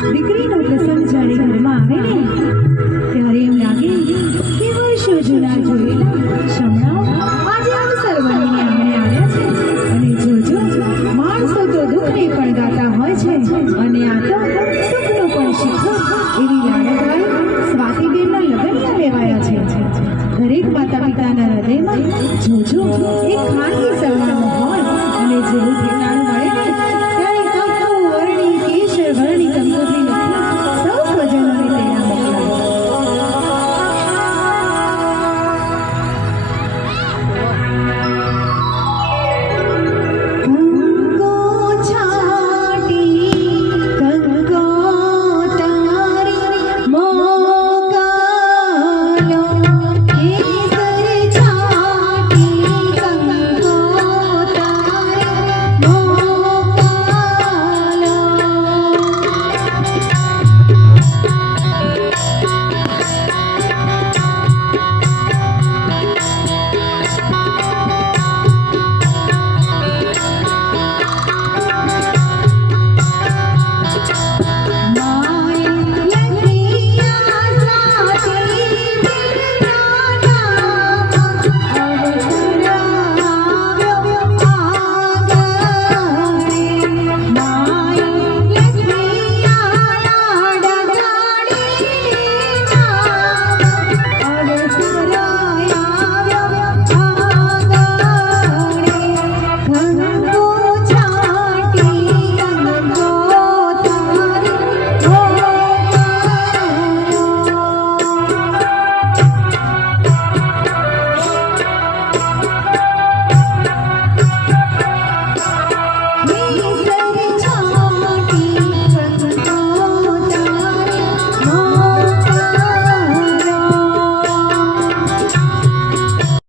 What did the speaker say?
દીકરીનો પ્રસંગ જ્યારે ઘરમાં આવે ને, ત્યારે એમ લાગે કે વર્ષો જૂના જોયેલા શમણાઓ આજે અવસર બનીને આંગણે આવ્યા છે. અને જોજો માણસો તો દુઃખને પણ ગાતા હોય છે, અને આ તો સુખનું પણ શીખો એવી લાડકવાઈ સ્વાતિબેનના લગ્ન લેવાયા છે. દરેક માતા પિતાના હૃદયમાં જોજો